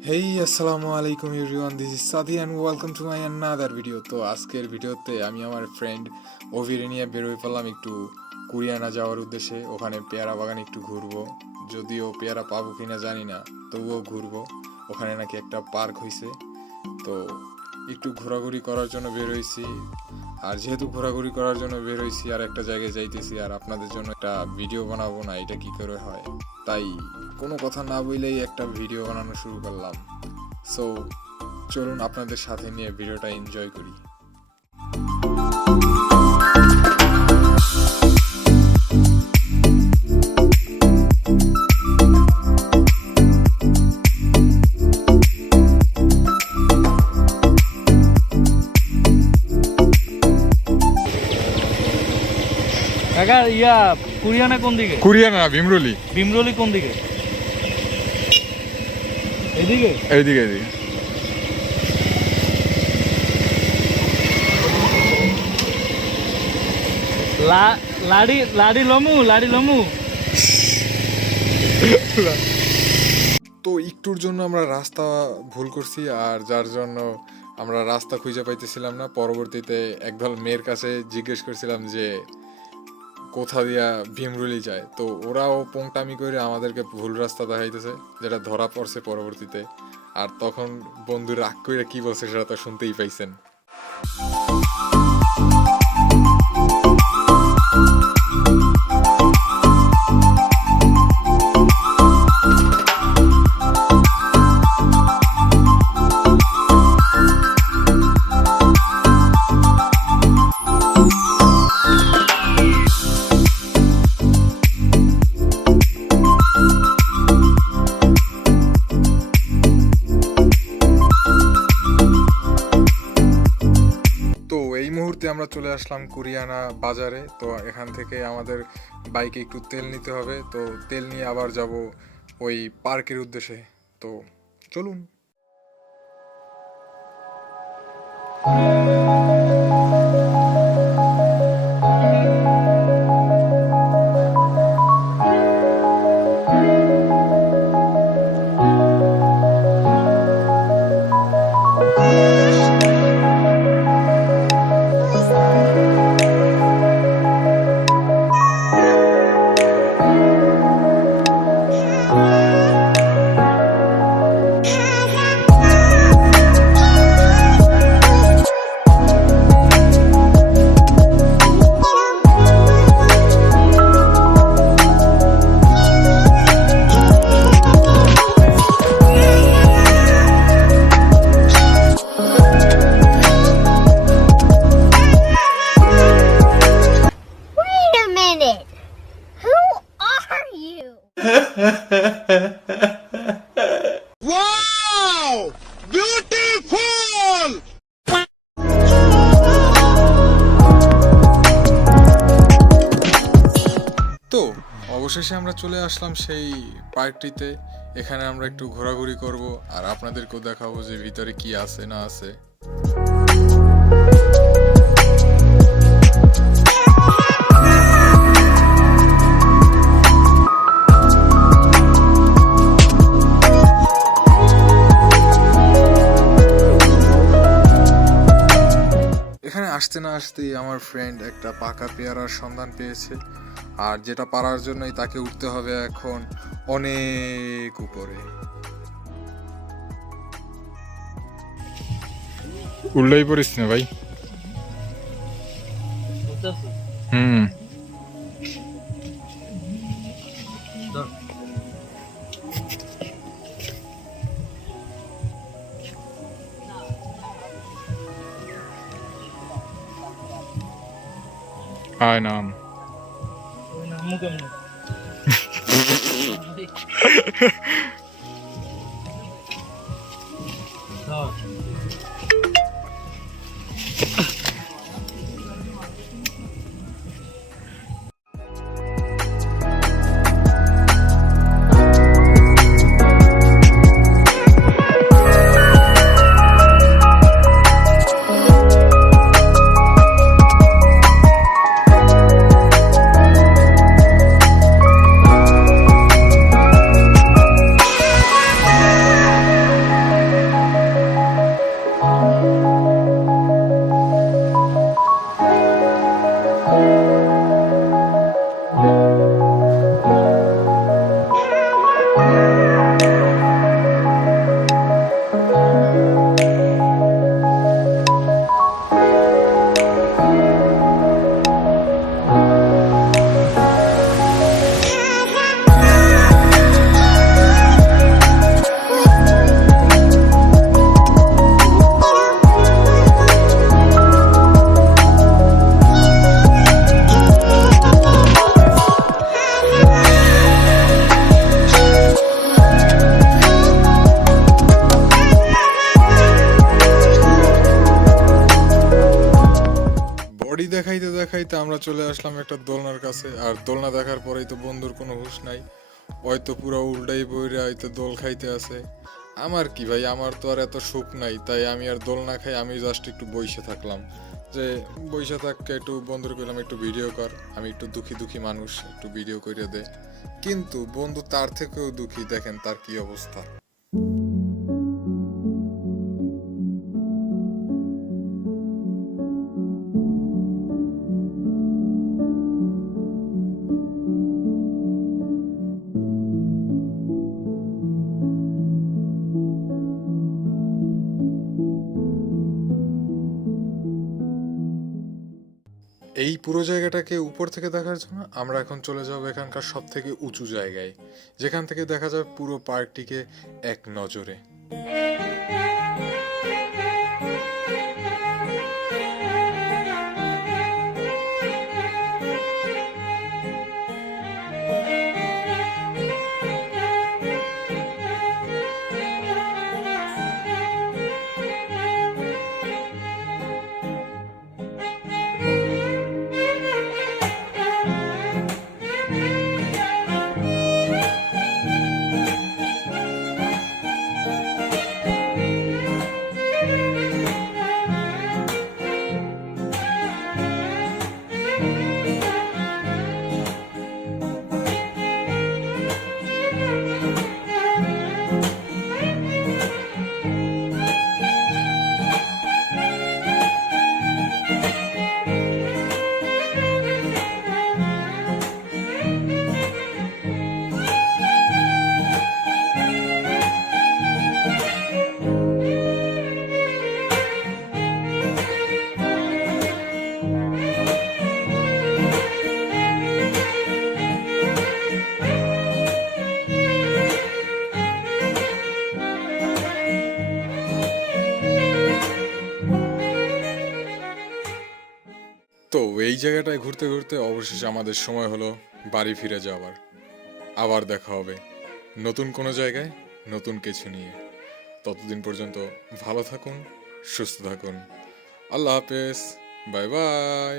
Hey, assalamu alaikum everyone. This is Sadi and welcome to my another video. তো আজকের ভিডিওতে আমি আমার ফ্রেন্ড ওভির নিয়ে বেরোয় পড়লাম একটু কুরিয়ানা যাওয়ার উদ্দেশ্যে। ওখানে পেয়ারা বাগান একটু ঘুরবো, যদিও পেয়ারা পাবো কিনা জানি না, তবুও ঘুরবো। ওখানে নাকি একটা পার্ক হয়েছে, তো একটু ঘোরাঘুরি করার জন্য বের হয়েছি। আর যেহেতু ঘোরাঘুরি করার জন্য বের হয়েছি আর একটা জায়গায় যাইতেছি, আর আপনাদের জন্য একটা ভিডিও বানাবো না, এটা কি করে হয়, তাই কোনো কথা না বললেই একটা ভিডিও বানানো শুরু করলাম। সো চলুন আপনাদের সাথে নিয়ে ভিডিওটা এনজয় করি। কাকা ইয়া কুরিয়ানা কোন দিকে? কুরিয়ানা ভীমরুলি। ভীমরুলি কোন দিকে? এদিকে এইদিকে এইদিকে। লাড়ি লমু তো একটুর জন্য আমরা রাস্তা ভুল করছি, আর যার জন্য আমরা রাস্তা খুঁজে পাইতেছিলাম না। পরবর্তীতে একদল মেয়ের কাছে জিজ্ঞেস করছিলাম যে কোথা দিয়া ভীমরুলি যায়, তো ওরাও পোংটামি করে আমাদেরকে ভুল রাস্তা দেখাইতেছে, যেটা ধরা পড়ছে পরবর্তীতে। আর তখন বন্ধু রাগ করে কি বলছে সেটা তো শুনতেই পাইছেন। আমরা চলে আসলাম কুরিয়ানা বাজারে। তো এখান থেকে আমাদের বাইকে একটু তেল নিতে হবে, তো তেল নিয়ে আবার যাব ওই পার্কের উদ্দেশ্যে। তো চলুন। Wow! Beautiful! তো অবশেষে আমরা চলে আসলাম সেই পার্কটিতে। এখানে আমরা একটু ঘোরাঘুরি করব আর আপনাদেরকেও দেখাবো যে ভিতরে কি আছে না আছে। এখানে আসতে না আসতেই আমার ফ্রেন্ড একটা পাকা পেয়ারার সন্ধান পেয়েছে, আর যেটা পারার জন্যই তাকে উঠতে হবে এখন অনেক উপরে। উল্লাই পড়িস না ভাই। আয় নাম খাইতে আমরা চলে আসলাম একটা দোলনার কাছে। আর দোলনা দেখার পরেই তো বন্ধুর কোনো হুঁশ নাই, হয়তো পুরো উল্টাই বইরা হয়তো দোল খাইতে আছে। আমার কি ভাই, আমার তো আর এত সুখ নাই, তাই আমি আর দোল না খাই, আমি জাস্ট একটু বইসে থাকলাম। যে বইসে থাককে একটু বন্ধুর কইলাম একটু ভিডিও কর, আমি একটু দুঃখী দুঃখী মানুষ, একটু ভিডিও করে দে। কিন্তু বন্ধু তার থেকেও দুঃখী, দেখেন তার কি অবস্থা। এই পুরো জায়গাটাকে উপর থেকে দেখার জন্য আমরা এখন চলে যাব এখানকার সব থেকে উঁচু জায়গায়, যেখান থেকে দেখা যাবে পুরো পার্কটিকে এক নজরে। তো এই জায়গাটায় ঘুরতে ঘুরতে অবশেষে আমাদের সময় হলো বাড়ি ফিরে যাওয়ার। আবার দেখা হবে নতুন কোনো জায়গায়, নতুন কিছু নিয়ে। ততদিন পর্যন্ত ভালো থাকুন, সুস্থ থাকুন। আল্লাহ হাফেজ, বাই বাই।